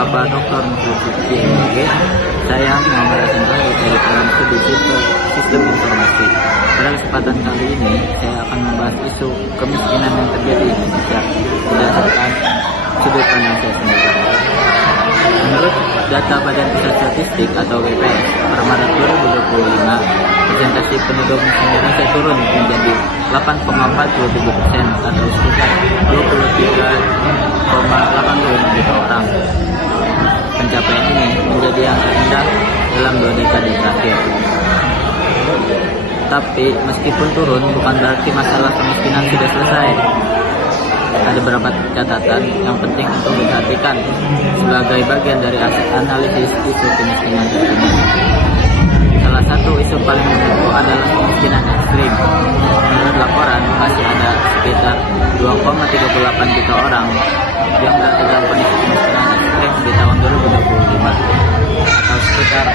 Bapak Dr. Nutrisi MG. Saya Muhammad Hasan dari Dalam Studi Sistem Informasi. Pada kesempatan kali ini, saya akan membahas isu kemiskinan yang terjadi di Indonesia berdasarkan sudut pandang saya sendiri. Menurut data Badan Pusat Statistik atau BPS, per Maret 2025, presentasi penduduk Indonesia turun menjadi 8,47% atau sekitar 23,86 juta orang. Pencapaian ini menjadi yang terendah dalam 2 dekade terakhir. Tapi meskipun turun, bukan berarti masalah kemiskinan sudah selesai. Ada beberapa catatan yang penting untuk diperhatikan sebagai bagian dari analisis isu kemiskinan terkini. Salah satu isu paling menyentuh adalah kemiskinan ekstrim. Menurut laporan, masih ada sekitar 2,38 juta orang yang berada dalam kondisi kemiskinan ekstrim di tahun 2025 atau sekitar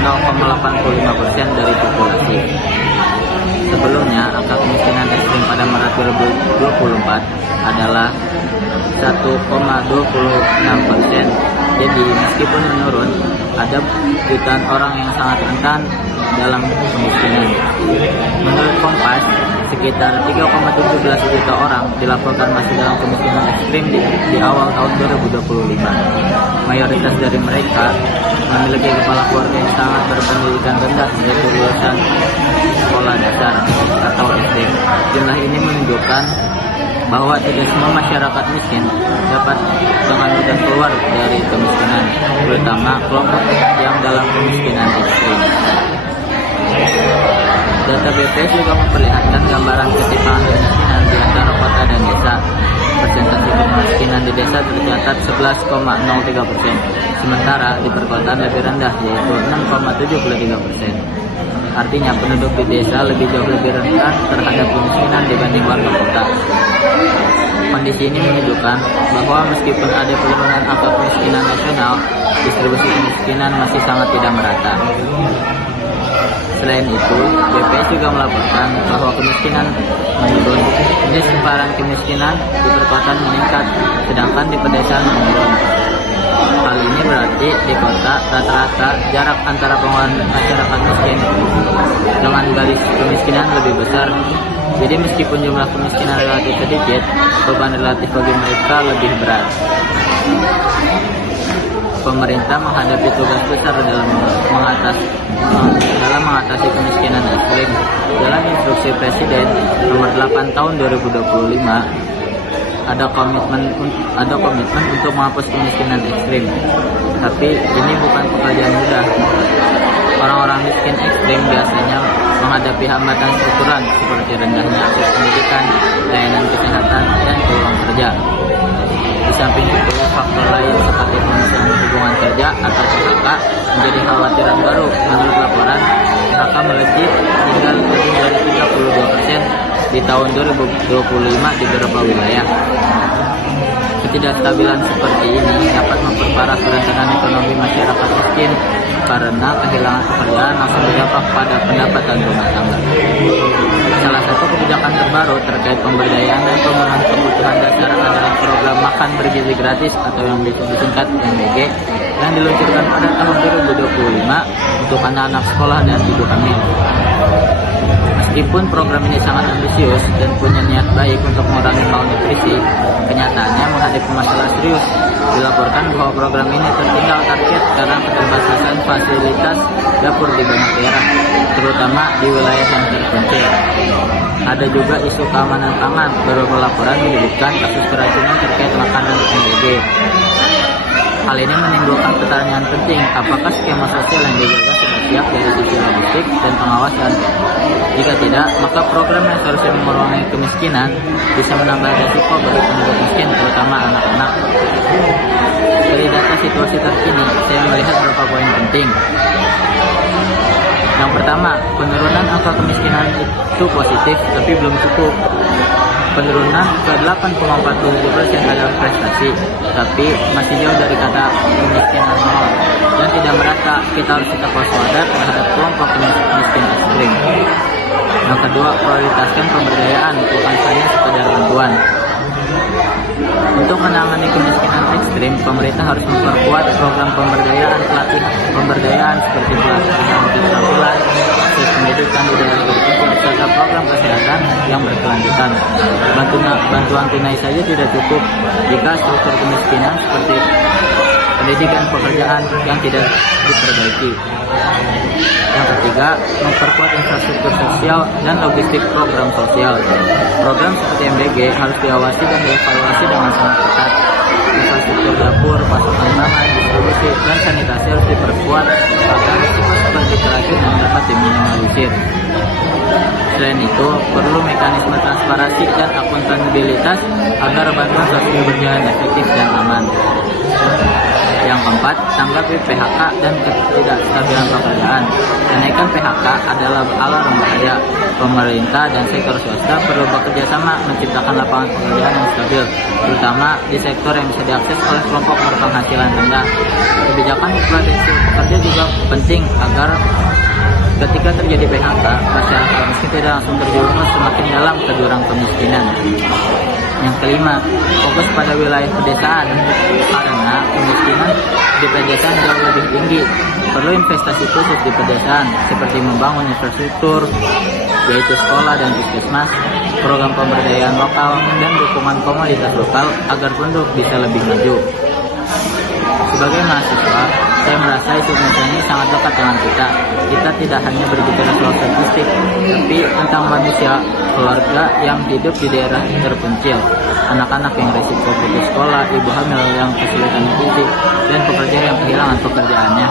0,85% dari populasi. Sebelumnya, angka kemiskinan ekstrim pada Maret 2024 adalah 1,26%. Jadi, meskipun menurun, ada jutaan orang yang sangat rentan dalam kemiskinan. Menurut Kompas, sekitar 3,17 juta orang dilaporkan masih dalam kemiskinan ekstrim di awal tahun 2025. Mayoritas dari mereka memiliki kepala keluarga yang sangat berpendidikan rendah, yaitu lulusan sekolah dasar atau SD. Jumlah ini menunjukkan bahwa tidak semua masyarakat miskin dapat dengan mudah keluar dari kemiskinan, terutama kelompok yang dalam kemiskinan ekstrim. Data BPS juga memperlihatkan gambaran ketimpangan kemiskinan di antara kota dan desa. Persentase kemiskinan di desa tercatat 11,03%, sementara di perkotaan lebih rendah, yaitu 6,73%. Artinya penduduk di desa lebih rentan terhadap kemiskinan dibanding warga kota. Kondisi ini menunjukkan bahwa meskipun ada penurunan angka kemiskinan nasional, distribusi kemiskinan masih sangat tidak merata. Selain itu, BPS juga melaporkan bahwa kemiskinan menurun. Jenis sebaran kemiskinan di perkotaan meningkat, sedangkan di pedesaan menurun. Hal ini berarti di kota rata-rata jarak antara pengeluaran masyarakat miskin dengan garis kemiskinan lebih besar. Jadi meskipun jumlah kemiskinan relatif sedikit, beban relatif bagi mereka lebih berat. Pemerintah menghadapi tugas besar dalam mengatasi kemiskinan ekstrim. Dalam instruksi Presiden nomor 8 tahun 2025, ada komitmen untuk menghapus kemiskinan ekstrim. Tapi ini bukan pekerjaan mudah. Orang-orang miskin ekstrim biasanya menghadapi hambatan struktural seperti rendahnya akses pendidikan, layanan kesehatan, dan peluang kerja. Di samping itu, faktor lain seperti pemutusan hubungan kerja atau PHK menjadi kekhawatiran baru. Menurut laporan, PHK melejit hingga lebih dari 32% di tahun 2025 di beberapa wilayah. Ketidakstabilan seperti ini dapat memperparah kerentanan ekonomi masyarakat miskin karena kehilangan pekerjaan langsung berdampak pada pendapatan rumah tangga. Salah satu kebijakan terbaru terkait pemberdayaan dan pemenuhan kebutuhan dasar adalah program makan bergizi gratis atau yang disingkat MBG yang diluncurkan pada tahun 2025 untuk anak-anak sekolah dan ibu hamil. Meskipun program ini sangat ambisius dan punya niat baik untuk mengurangi malnutrisi, kenyataannya menghadapi masalah serius. Dilaporkan bahwa program ini tertinggal target karena keterbatasan fasilitas dapur di banyak daerah, terutama di wilayah yang terpencil. Ada juga isu keamanan pangan. Beberapa laporan menyebutkan kasus keracunan terkait makanan MBG. Hal ini menimbulkan pertanyaan penting, apakah skema sosial yang digagas sudah siap dari sisi logistik dan pengawasan? Jika tidak, maka program yang seharusnya mengurangi kemiskinan bisa menambah resiko bagi penduduk miskin, terutama anak-anak. Dari data situasi terkini, saya melihat beberapa poin penting. Yang pertama, penurunan angka kemiskinan itu positif, tapi belum cukup. Penurunan ke 8,47% adalah prestasi, tapi masih jauh dari kata kemiskinan nol dan tidak merata. Kita harus tetap waspada terhadap kelompok miskin ekstrim. Yang kedua, prioritaskan pemberdayaan, bukan hanya sekedar bantuan. Untuk menangani kemiskinan ekstrim ekstrim, pemerintah harus memperkuat program pemberdayaan pemberdayaan seperti pelatihan keterampilan, akses pendidikan di daerah terpencil, serta program kesehatan yang berkelanjutan. Bantuan tunai saja tidak cukup jika struktur kemiskinan seperti pendidikan pekerjaan yang tidak diperbaiki. Yang ketiga, memperkuat infrastruktur sosial dan logistik program sosial. Program seperti MBG harus diawasi dan dievaluasi dengan sangat ketat. Infrastruktur dapur, pasokan pangan, distribusi, dan sanitasi harus diperkuat agar risiko seperti keracunan dapat diminimalisir. Selain itu, perlu mekanisme transparansi dan akuntabilitas agar bantuan sosial berjalan efektif dan aman. Yang keempat, tanggapi PHK dan ketidakstabilan pekerjaan. Kenaikan PHK adalah alarm bahaya. Pemerintah dan sektor swasta perlu bekerja sama menciptakan lapangan pekerjaan yang stabil, terutama di sektor yang bisa diakses oleh kelompok berpenghasilan rendah. Kebijakan eksploitasi pekerja juga penting agar ketika terjadi PHK, masyarakat miskin tidak langsung terjerumus semakin dalam ke jurang kemiskinan. Yang kelima, fokus pada wilayah pedesaan karena kemiskinan di pedesaan jauh lebih tinggi. Perlu investasi khusus di pedesaan seperti membangun infrastruktur, yaitu sekolah dan puskesmas, program pemberdayaan lokal, dan dukungan komunitas lokal agar penduduk bisa lebih maju. Sebagai mahasiswa, saya merasa isu kemiskinan ini sangat dekat dengan kita. Kita tidak hanya berbicara soal statistik, tapi tentang manusia, keluarga yang hidup di daerah terpencil, anak-anak yang risiko putus sekolah, ibu hamil yang kesulitan gizi, dan pekerja yang kehilangan pekerjaannya.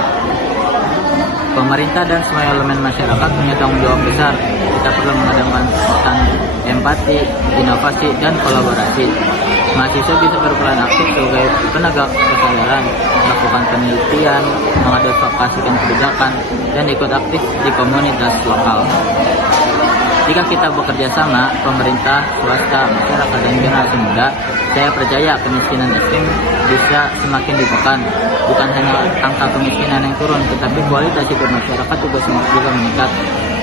Pemerintah dan semua elemen masyarakat punya tanggung jawab besar. Kita perlu mengedepankan empati, inovasi, dan kolaborasi. Mahasiswa bisa berperan aktif sebagai penegak kesadaran, melakukan penelitian, mengadvokasikan kebijakan, dan ikut aktif di komunitas lokal. Jika kita bekerja sama, pemerintah, swasta, masyarakat, dan generasi muda, saya percaya kemiskinan ekstrim bisa semakin ditekan. Bukan hanya angka kemiskinan yang turun, tetapi kualitas hidup masyarakat juga meningkat.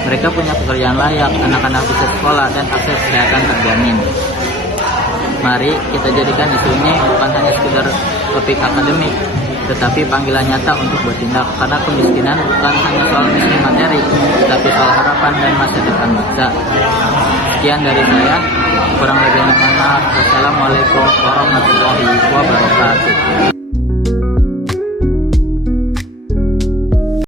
Mereka punya pekerjaan layak, anak-anak bisa sekolah, dan akses kesehatan terjamin. Mari kita jadikan isu ini bukan hanya sekedar topik akademik, tetapi panggilan nyata untuk bertindak, karena kemiskinan bukan hanya soal miskin materi, tetapi soal harapan dan masa depan bangsa. Sekian dari saya, kurang lebihnya mohon maaf. Wassalamualaikum warahmatullahi wabarakatuh.